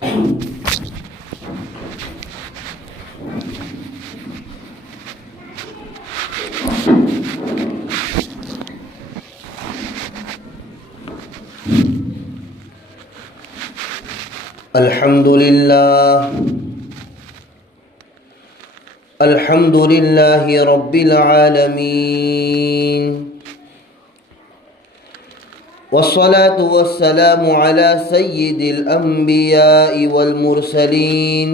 الحمد لله رب العالمين، والصلاة والسلام على سيد الأنبياء والمرسلين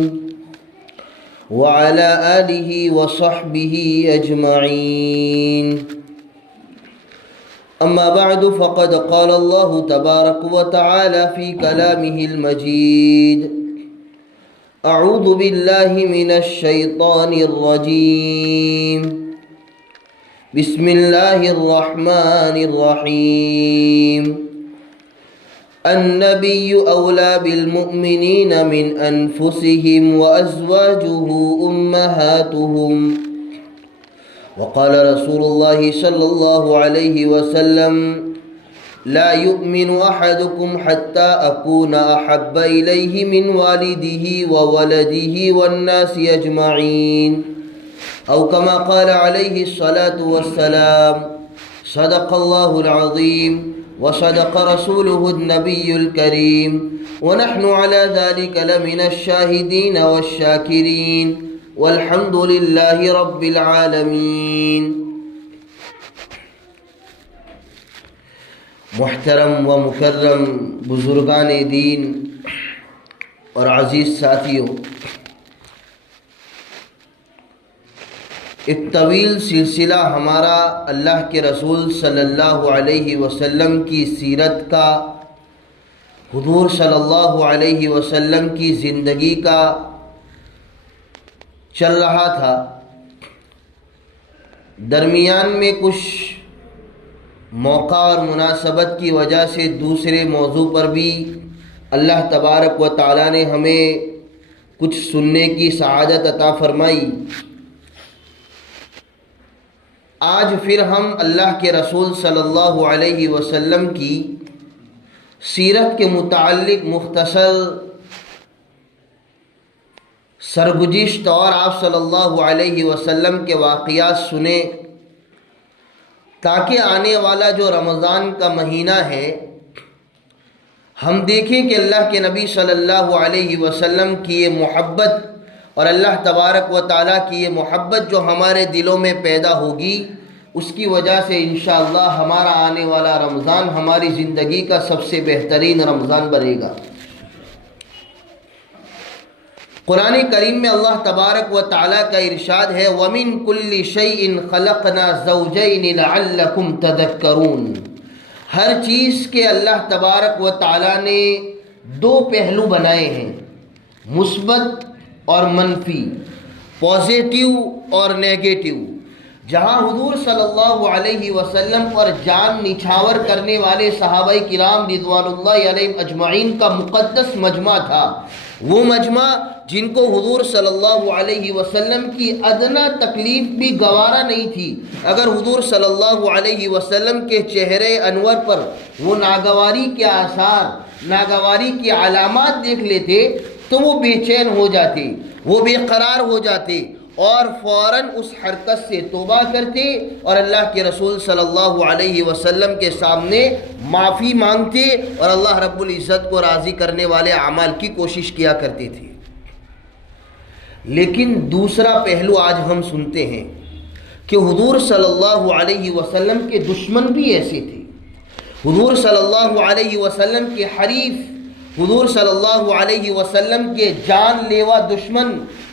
وعلى آله وصحبه أجمعين. أما بعد، فقد قال الله تبارك وتعالى في كلامه المجيد: أعوذ بالله من الشيطان الرجيم، بسم الله الرحمن الرحيم. النبي أولى بالمؤمنين من أنفسهم وأزواجه أمهاتهم. وقال رسول الله صلى الله عليه وسلم: لا يؤمن أحدكم حتى أكون أحب إليه من والده وولده والناس أجمعين، أو كما قال عليه الصلاة والسلام. صدق الله العظيم وصدق رسوله النبي الكريم، ونحن على ذلك لمن الشاهدين والشاكرين، والحمد لله رب العالمين. محترم و مکرم بزرگان دین اور عزیز ساتھیوں، ایک طویل سلسلہ ہمارا اللہ کے رسول صلی اللہ علیہ وسلم کی سیرت کا، حضور صلی اللہ علیہ وسلم کی زندگی کا چل رہا تھا۔ درمیان میں کچھ موقع اور مناسبت کی وجہ سے دوسرے موضوع پر بھی اللہ تبارک و تعالیٰ نے ہمیں کچھ سننے کی سعادت عطا فرمائی۔ آج پھر ہم اللہ کے رسول صلی اللہ علیہ وسلم کی سیرت کے متعلق مختصر سرگزشت اور آپ صلی اللہ علیہ وسلم کے واقعات سنیں، تاکہ آنے والا جو رمضان کا مہینہ ہے ہم دیکھیں کہ اللہ کے نبی صلی اللہ علیہ وسلم کی یہ محبت اور اللہ تبارک و تعالیٰ کی یہ محبت جو ہمارے دلوں میں پیدا ہوگی، اس کی وجہ سے انشاءاللہ ہمارا آنے والا رمضان ہماری زندگی کا سب سے بہترین رمضان بنے گا۔ قرآن کریم میں اللہ تبارک و تعالیٰ کا ارشاد ہے: وَمِن كُلِّ شَيْءٍ خَلَقْنَا زَوْجَيْنِ لَعَلَّكُمْ تَذَكَّرُونَ۔ ہر چیز کے اللہ تبارک و تعالیٰ نے دو پہلو بنائے ہیں، مثبت اور منفی، پازیٹیو اور نیگیٹیو۔ جہاں حضور صلی اللہ علیہ وسلم پر جان نچھاور کرنے والے صحابہ کرام رضوان اللہ علیہم اجمعین کا مقدس مجمع تھا، وہ مجمع جن کو حضور صلی اللہ علیہ وسلم کی ادنا تکلیف بھی گوارا نہیں تھی، اگر حضور صلی اللہ علیہ وسلم کے چہرے انور پر وہ ناگواری کے آثار، ناگواری کی علامات دیکھ لیتے تو وہ بے چین ہو جاتے، وہ بے قرار ہو جاتے اور فوراً اس حرکت سے توبہ کرتے اور اللہ کے رسول صلی اللہ علیہ وسلم کے سامنے معافی مانگتے اور اللہ رب العزت کو راضی کرنے والے اعمال کی کوشش کیا کرتے تھے۔ لیکن دوسرا پہلو آج ہم سنتے ہیں کہ حضور صلی اللہ علیہ وسلم کے دشمن بھی ایسے تھے، حضور صلی اللہ علیہ وسلم کے حریف، حضور صلی اللہ علیہ وسلم کے جان لیوا دشمن،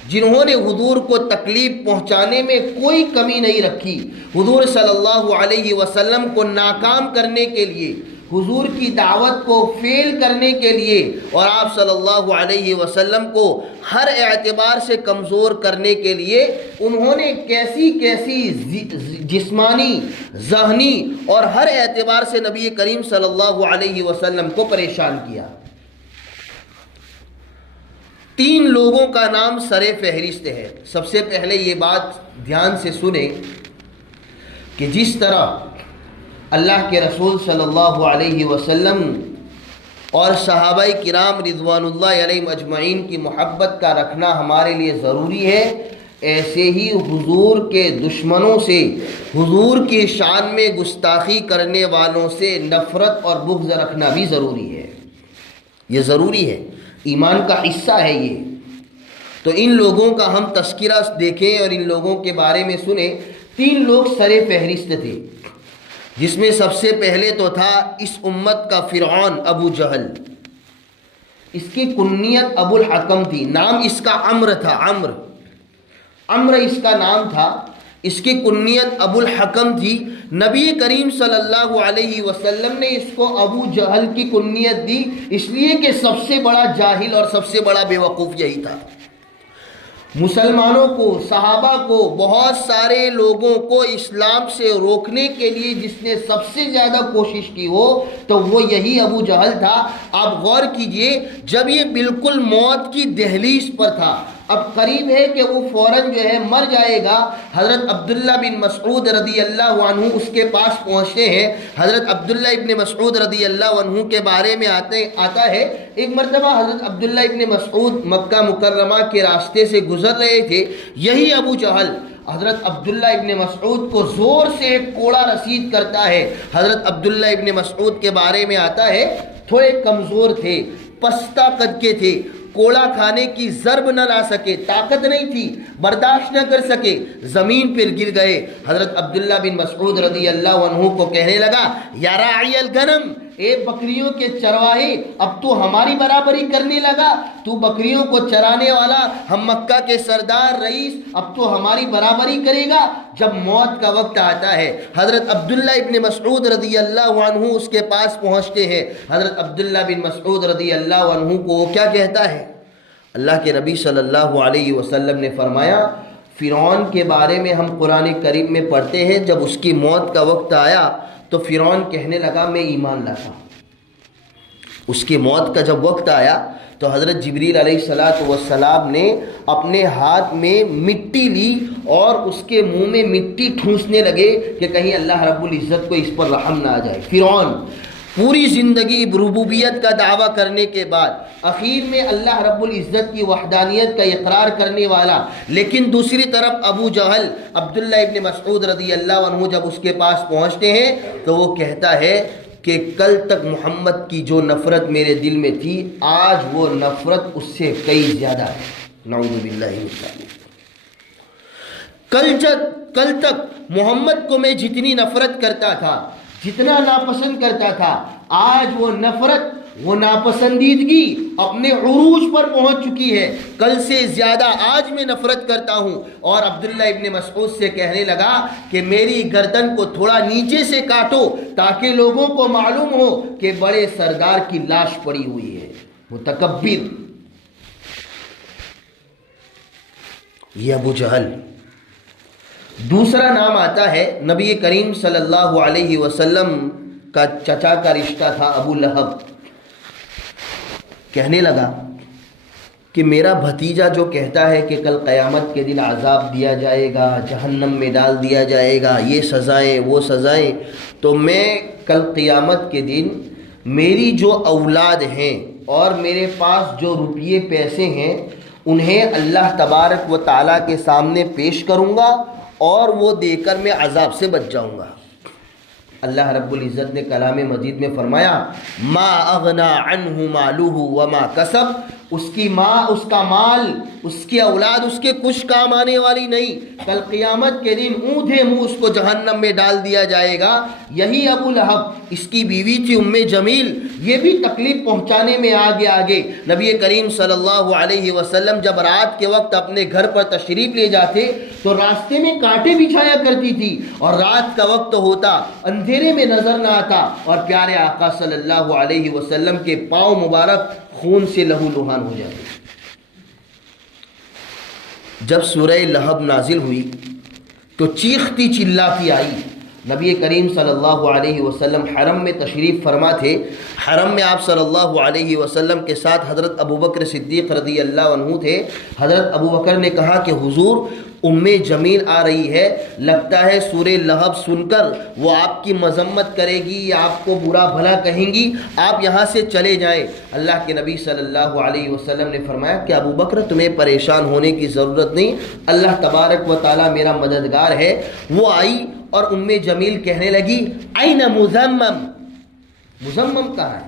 جنہوں نے حضور کو تکلیف پہنچانے میں کوئی کمی نہیں رکھی، حضور صلی اللہ علیہ وسلم کو ناکام کرنے کے لیے، حضور کی دعوت کو فیل کرنے کے لیے اور آپ صلی اللہ علیہ وسلم کو ہر اعتبار سے کمزور کرنے کے لیے انہوں نے کیسی جسمانی، ذہنی اور ہر اعتبار سے نبی کریم صلی اللہ علیہ وسلم کو پریشان کیا۔ 3 لوگوں کا نام سر فہرست ہے۔ سب سے پہلے یہ بات دھیان سے سنیں کہ جس طرح اللہ کے رسول صلی اللہ علیہ وسلم اور صحابہ کرام رضوان اللہ علیہم اجمعین کی محبت کا رکھنا ہمارے لیے ضروری ہے، ایسے ہی حضور کے دشمنوں سے، حضور کی شان میں گستاخی کرنے والوں سے نفرت اور بغض رکھنا بھی ضروری ہے۔ یہ ضروری ہے، ایمان کا حصہ ہے یہ۔ تو ان لوگوں کا ہم تذکرہ دیکھیں اور ان لوگوں کے بارے میں سنیں۔ 3 لوگ سر فہرست تھے، جس میں سب سے پہلے تو تھا اس امت کا فرعون ابو جہل۔ اس کی کنیت ابو الحکم تھی، نام اس کا عمرو تھا، عمرو اس کا نام تھا، اس کی کنیت ابو الحکم تھی۔ نبی کریم صلی اللہ علیہ وسلم نے اس کو ابو جہل کی کنیت دی، اس لیے کہ سب سے بڑا جاہل اور سب سے بڑا بے وقوف یہی تھا۔ مسلمانوں کو، صحابہ کو، بہت سارے لوگوں کو اسلام سے روکنے کے لیے جس نے سب سے زیادہ کوشش کی ہو تو وہ یہی ابو جہل تھا۔ آپ غور کیجئے، جب یہ بالکل موت کی دہلیز پر تھا، اب قریب ہے کہ وہ فوراً جو ہے مر جائے گا، حضرت عبداللہ بن مسعود رضی اللہ عنہ اس کے پاس پہنچتے ہیں۔ حضرت عبداللہ ابن مسعود رضی اللہ عنہ کے بارے میں آتا ہے، ایک مرتبہ حضرت عبداللہ ابن مسعود مکہ مکرمہ کے راستے سے گزر رہے تھے، یہی ابو جہل حضرت عبداللہ ابن مسعود کو زور سے ایک کوڑا رسید کرتا ہے۔ حضرت عبداللہ ابن مسعود کے بارے میں آتا ہے، تھوڑے کمزور تھے، پستہ قد کے تھے، کوڑا کھانے کی ضرب نہ لا سکے، طاقت نہیں تھی، برداشت نہ کر سکے، زمین پر گر گئے۔ حضرت عبداللہ بن مسعود رضی اللہ عنہ کو کہنے لگا، یا راعی الغنم، اے بکریوں کے چرواہے، اب تو ہماری برابری کرنے لگا، تو بکریوں کو چرانے والا، ہم مکہ کے سردار رئیس، اب تو ہماری برابری کرے گا۔ جب موت کا وقت آتا ہے، حضرت عبداللہ ابن مسعود رضی اللہ عنہ اس کے پاس پہنچتے ہیں۔ حضرت عبداللہ بن مسعود رضی اللہ عنہ کو وہ کیا کہتا ہے؟ اللہ کے نبی صلی اللہ علیہ وسلم نے فرمایا، فرعون کے بارے میں ہم قرآن کریم میں پڑھتے ہیں، جب اس کی موت کا وقت آیا تو فرعون کہنے لگا میں ایمان لاتا ہوں۔ اس کی موت کا جب وقت آیا تو حضرت جبریل علیہ السلام نے اپنے ہاتھ میں مٹی لی اور اس کے منہ میں مٹی ٹھونسنے لگے کہ کہیں اللہ رب العزت کو اس پر رحم نہ آ جائے۔ فرعون پوری زندگی ربوبیت کا دعویٰ کرنے کے بعد اخیر میں اللہ رب العزت کی وحدانیت کا اقرار کرنے والا، لیکن دوسری طرف ابو جہل عبداللہ ابن مسعود رضی اللہ عنہ جب اس کے پاس پہنچتے ہیں تو وہ کہتا ہے کہ کل تک محمد کی جو نفرت میرے دل میں تھی، آج وہ نفرت اس سے کئی زیادہ ہے۔ نعوذ باللہ من ذالک۔ کل تک محمد کو میں جتنی نفرت کرتا تھا، جتنا ناپسند کرتا تھا، آج وہ نفرت، وہ ناپسندیدگی اپنے عروج پر پہنچ چکی ہے، کل سے زیادہ آج میں نفرت کرتا ہوں۔ اور عبداللہ ابن مسعود سے کہنے لگا کہ میری گردن کو تھوڑا نیچے سے کاٹو تاکہ لوگوں کو معلوم ہو کہ بڑے سردار کی لاش پڑی ہوئی ہے۔ متکبر، یہ ابو جہل۔ دوسرا نام آتا ہے نبی کریم صلی اللہ علیہ وسلم کا چچا کا رشتہ تھا ابو لہب۔ کہنے لگا کہ میرا بھتیجا جو کہتا ہے کہ کل قیامت کے دن عذاب دیا جائے گا، جہنم میں ڈال دیا جائے گا، یہ سزائیں وہ سزائیں، تو میں کل قیامت کے دن میری جو اولاد ہیں اور میرے پاس جو روپیے پیسے ہیں انہیں اللہ تبارک و تعالیٰ کے سامنے پیش کروں گا اور وہ دے کر میں عذاب سے بچ جاؤں گا۔ اللہ رب العزت نے کلام مجید میں فرمایا، ما اغنا عنہ مالہ وما کسب، اس کی ماں، اس کا مال، اس کی اولاد اس کے کچھ کام آنے والی نہیں، کل قیامت کے دن اونھے منہ اس کو جہنم میں ڈال دیا جائے گا۔ یہی ابو لہب، اس کی بیوی تھی ام جمیل، یہ بھی تکلیف پہنچانے میں آگے۔ نبی کریم صلی اللہ علیہ وسلم جب رات کے وقت اپنے گھر پر تشریف لے جاتے تو راستے میں کانٹے بچھایا کرتی تھی، اور رات کا وقت ہوتا، اندھیرے میں نظر نہ آتا، اور پیارے آقا صلی اللہ علیہ وسلم کے پاؤں مبارک خون سے لہو لہان ہو جاتے۔ جب سورہ لہب نازل ہوئی تو چیختی چلاتی آئی۔ نبی کریم صلی اللہ علیہ وسلم حرم میں تشریف فرما تھے۔ حرم میں آپ صلی اللہ علیہ وسلم کے ساتھ حضرت ابو بکر صدیق رضی اللہ عنہ تھے۔ حضرت ابو بکر نے کہا کہ حضور جمیل آ رہی ہے، لگتا ہے سورہ لہب سن کر وہ آپ کی مذمت کرے گی یا آپ کو برا بھلا کہیں گی، آپ یہاں سے چلے جائیں۔ اللہ کے نبی صلی اللہ علیہ وسلم نے فرمایا کہ ابو بکر تمہیں پریشان ہونے کی ضرورت نہیں، اللہ تبارک و تعالیٰ میرا مددگار ہے۔ وہ آئی اور جمیل کہنے لگی این مزمم، مزمم کہاں ہے؟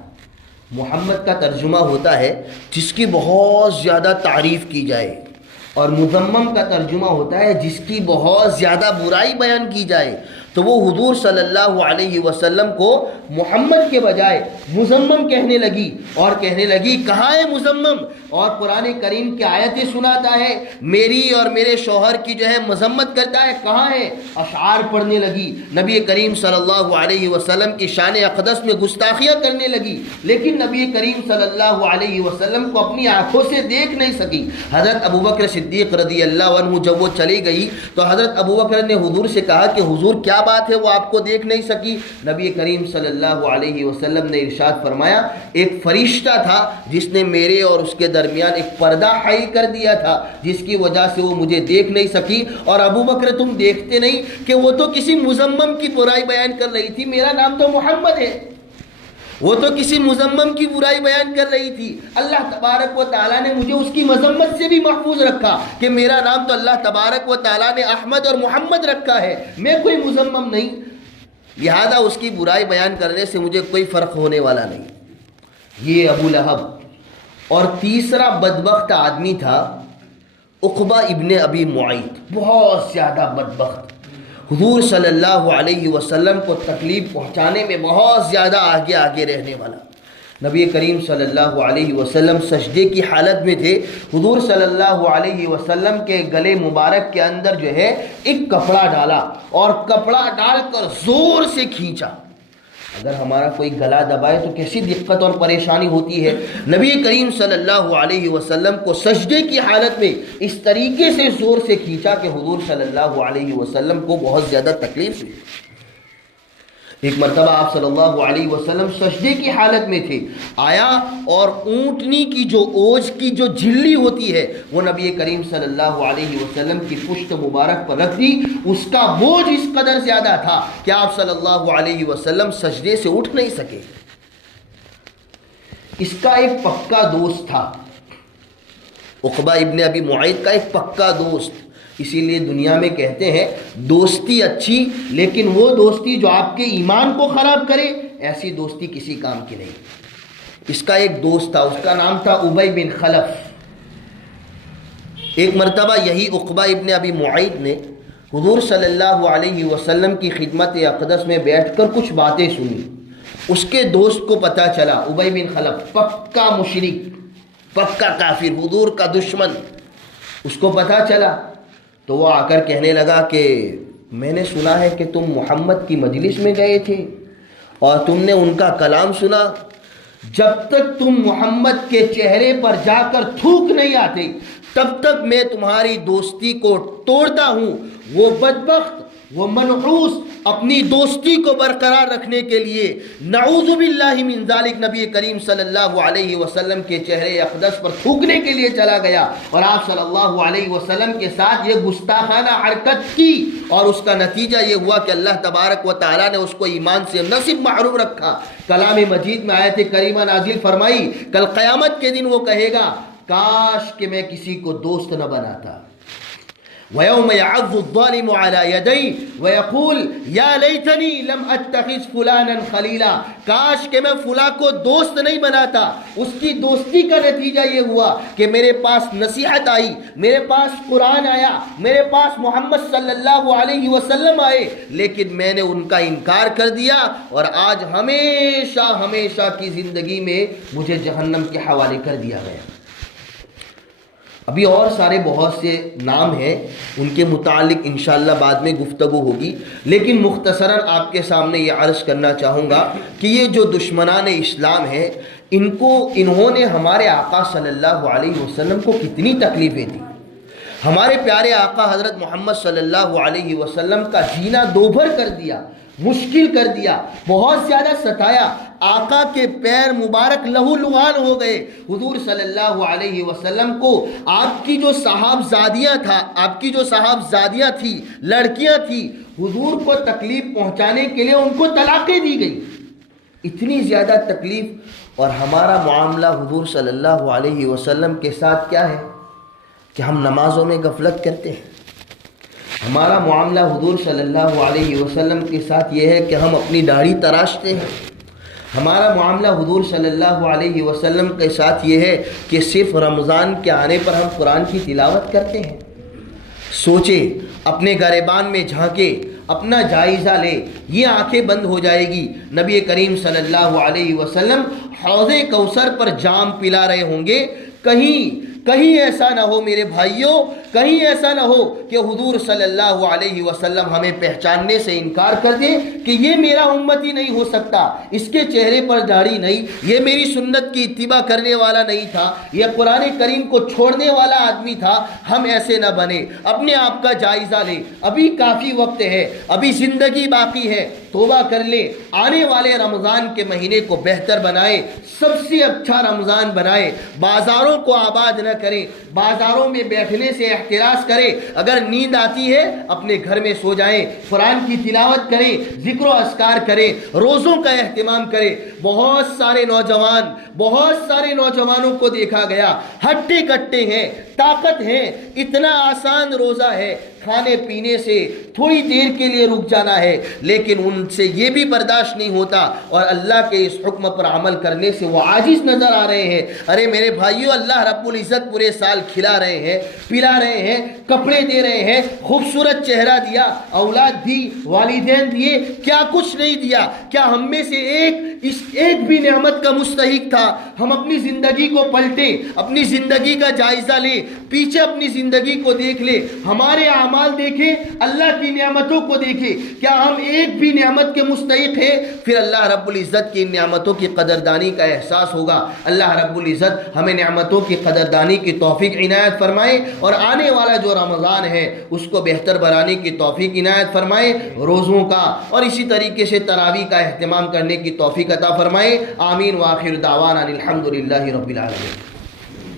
محمد کا ترجمہ ہوتا ہے جس کی بہت زیادہ تعریف کی جائے، اور مذمم کا ترجمہ ہوتا ہے جس کی بہت زیادہ برائی بیان کی جائے۔ تو وہ حضور صلی اللہ علیہ وسلم کو محمد کے بجائے مذمم کہنے لگی، اور کہنے لگی کہاں ہے مذمم، اور قرآن کریم کی آیتیں سناتا ہے، میری اور میرے شوہر کی جو ہے مذمت کرتا ہے، کہاں ہے؟ اشعار پڑھنے لگی، نبی کریم صلی اللہ علیہ وسلم کی شان اقدس میں گستاخیاں کرنے لگی، لیکن نبی کریم صلی اللہ علیہ وسلم کو اپنی آنکھوں سے دیکھ نہیں سکی۔ حضرت ابوبکر صدیق رضی اللہ عنہ جب وہ چلی گئی تو حضرت ابوبکر نے حضور سے کہا کہ حضور کیا بات ہے وہ آپ کو دیکھ نہیں سکی؟ نبی کریم صلی اللہ علیہ وسلم نے ارشاد فرمایا ایک فرشتہ تھا جس نے میرے اور اس کے درمیان ایک پردہ حائل کر دیا تھا، جس کی وجہ سے وہ مجھے دیکھ نہیں سکی۔ اور ابو بکر تم دیکھتے نہیں کہ وہ تو کسی مذمم کی برائی بیان کر رہی تھی، میرا نام تو محمد ہے، وہ تو کسی مذمم کی برائی بیان کر رہی تھی۔ اللہ تبارک و تعالیٰ نے مجھے اس کی مذمت سے بھی محفوظ رکھا کہ میرا نام تو اللہ تبارک و تعالیٰ نے احمد اور محمد رکھا ہے، میں کوئی مذمم نہیں، لہذا اس کی برائی بیان کرنے سے مجھے کوئی فرق ہونے والا نہیں۔ یہ ابو لہب۔ اور تیسرا بدبخت آدمی تھا عقبہ ابن ابی معیط، بہت زیادہ بدبخت، حضور صلی اللہ علیہ وسلم کو تکلیف پہنچانے میں بہت زیادہ آگے رہنے والا۔ نبی کریم صلی اللہ علیہ وسلم سجدے کی حالت میں تھے، حضور صلی اللہ علیہ وسلم کے گلے مبارک کے اندر جو ہے ایک کپڑا ڈالا، اور کپڑا ڈال کر زور سے کھینچا۔ اگر ہمارا کوئی گلا دبائے تو کیسی دقت اور پریشانی ہوتی ہے۔ نبی کریم صلی اللہ علیہ وسلم کو سجدے کی حالت میں اس طریقے سے زور سے کھینچا کہ حضور صلی اللہ علیہ وسلم کو بہت زیادہ تکلیف ہوئی۔ ایک مرتبہ آپ صلی اللہ علیہ وسلم سجدے کی حالت میں تھے، آیا اور اونٹنی کی جو اوج کی جو جھلی ہوتی ہے وہ نبی کریم صلی اللہ علیہ وسلم کی پشت مبارک پر رکھ دی، اس کا بوجھ اس قدر زیادہ تھا کہ آپ صلی اللہ علیہ وسلم سجدے سے اٹھ نہیں سکے۔ اس کا ایک پکا دوست تھا، عقبہ ابن ابی معیط کا ایک پکا دوست، اسی لیے دنیا میں کہتے ہیں دوستی اچھی لیکن وہ دوستی جو آپ کے ایمان کو خراب کرے، ایسی دوستی کسی کام کی نہیں۔ اس کا ایک دوست تھا، اس کا نام تھا ابی بن خلف۔ ایک مرتبہ یہی عقبہ ابن ابی معیط نے حضور صلی اللہ علیہ وسلم کی خدمت اقدس میں بیٹھ کر کچھ باتیں سنی۔ اس کے دوست کو پتہ چلا، ابی بن خلف پکا مشرک، پکا کافر، حضور کا دشمن، اس کو پتہ چلا تو وہ آ کر کہنے لگا کہ میں نے سنا ہے کہ تم محمد کی مجلس میں گئے تھے اور تم نے ان کا کلام سنا، جب تک تم محمد کے چہرے پر جا کر تھوک نہیں آتے تب تک میں تمہاری دوستی کو توڑتا ہوں۔ وہ بدبخت، وہ منحوس اپنی دوستی کو برقرار رکھنے کے لیے نعوذ باللہ من ذالک نبی کریم صلی اللہ علیہ وسلم کے چہرے اقدس پر تھوکنے کے لیے چلا گیا، اور آپ صلی اللہ علیہ وسلم کے ساتھ یہ گستاخانہ حرکت کی، اور اس کا نتیجہ یہ ہوا کہ اللہ تبارک و تعالیٰ نے اس کو ایمان سے نصیب محروم رکھا۔ کلام مجید میں آیت کریمہ نازل فرمائی، کل قیامت کے دن وہ کہے گا کاش کہ میں کسی کو دوست نہ بناتا۔ وَيَوْمَ يَعَضُّ الظَّالِمُ عَلَى يَدَيْهِ وَيَقُولُ يَا لَيْتَنِي لَمْ أَتَّخِذْ فُلَانًا خَلِيلًا، کاش کہ میں فلاں کو دوست نہیں بناتا۔ اس کی دوستی کا نتیجہ یہ ہوا کہ میرے پاس نصیحت آئی، میرے پاس قرآن آیا، میرے پاس محمد صلی اللہ علیہ وسلم آئے، لیکن میں نے ان کا انکار کر دیا، اور آج ہمیشہ ہمیشہ کی زندگی میں مجھے جہنم کے حوالے کر دیا گیا۔ ابھی اور سارے بہت سے نام ہیں، ان کے متعلق انشاءاللہ بعد میں گفتگو ہوگی، لیکن مختصراً آپ کے سامنے یہ عرض کرنا چاہوں گا کہ یہ جو دشمنان اسلام ہیں، انہوں نے ہمارے آقا صلی اللہ علیہ وسلم کو کتنی تکلیفیں دی۔ ہمارے پیارے آقا حضرت محمد صلی اللہ علیہ وسلم کا جینا دوبھر کر دیا، مشکل کر دیا، بہت زیادہ ستایا۔ آقا کے پیر مبارک لہو لہان ہو گئے۔ حضور صلی اللہ علیہ وسلم کو آپ کی جو صحابزادیاں تھیں، لڑکیاں تھیں، حضور کو تکلیف پہنچانے کے لیے ان کو طلاقیں دی گئی، اتنی زیادہ تکلیف۔ اور ہمارا معاملہ حضور صلی اللہ علیہ وسلم کے ساتھ کیا ہے کہ ہم نمازوں میں غفلت کرتے ہیں۔ ہمارا معاملہ حضور صلی اللہ علیہ وسلم کے ساتھ یہ ہے کہ ہم اپنی داڑھی تراشتے ہیں۔ ہمارا معاملہ حضور صلی اللہ علیہ وسلم کے ساتھ یہ ہے کہ صرف رمضان کے آنے پر ہم قرآن کی تلاوت کرتے ہیں۔ سوچیں، اپنے گریبان میں جھانکے، اپنا جائزہ لے، یہ آنکھیں بند ہو جائے گی، نبی کریم صلی اللہ علیہ وسلم حوض کوثر پر جام پلا رہے ہوں گے۔ کہیں ایسا نہ ہو میرے بھائیوں، کہیں ایسا نہ ہو کہ حضور صلی اللہ علیہ وسلم ہمیں پہچاننے سے انکار کر دے کہ یہ میرا امتی نہیں ہو سکتا، اس کے چہرے پر داڑھی نہیں، یہ میری سنت کی اتباع کرنے والا نہیں تھا، یہ قرآن کریم کو چھوڑنے والا آدمی تھا۔ ہم ایسے نہ بنے، اپنے آپ کا جائزہ لیں، ابھی کافی وقت ہے، ابھی زندگی باقی ہے، توبہ کر لیں، آنے والے رمضان کے مہینے کو بہتر بنائیں، سب سے اچھا رمضان بنائیں۔ بازاروں کو آباد نہ کریں، بازاروں میں بیٹھنے سے احتراز کریں، اگر نیند آتی ہے اپنے گھر میں سو جائیں، قرآن کی تلاوت کریں، ذکر و اذکار کریں، روزوں کا اہتمام کریں۔ بہت سارے نوجوانوں کو دیکھا گیا، ہٹے کٹے ہیں، طاقت ہے، اتنا آسان روزہ ہے، کھانے پینے سے تھوڑی دیر کے لیے رک جانا ہے، لیکن ان سے یہ بھی برداشت نہیں ہوتا اور اللہ کے اس حکم پر عمل کرنے سے وہ عاجز نظر آ رہے ہیں۔ ارے میرے بھائیو، اللہ رب العزت پورے سال کھلا رہے ہیں، پلا رہے ہیں، کپڑے دے رہے ہیں، خوبصورت چہرہ دیا، اولاد دی، والدین دیے، کیا کچھ نہیں دیا؟ کیا ہم میں سے ایک بھی نعمت کا مستحق تھا؟ ہم اپنی زندگی کو پلٹیں، اپنی زندگی کا جائزہ لیں، پیچھے اپنی زندگی کو دیکھ لیں، ہمارے اعمال دیکھیں، اللہ کی نعمتوں کو دیکھیں، کیا ہم ایک بھی نعمت کے مستحق ہیں؟ پھر اللہ رب العزت کی نعمتوں کی قدردانی کا احساس ہوگا۔ اللہ رب العزت ہمیں نعمتوں کی قدردانی کی توفیق عنایت فرمائے اور آنے والا جو رمضان ہے اس کو بہتر بنانے کی توفیق عنایت فرمائے، روزوں کا اور اسی طریقے سے تراویح کا اہتمام کرنے کی توفیق عطا فرمائے۔ آمین۔ وآخر دعوانا الحمدللہ رب العالمین۔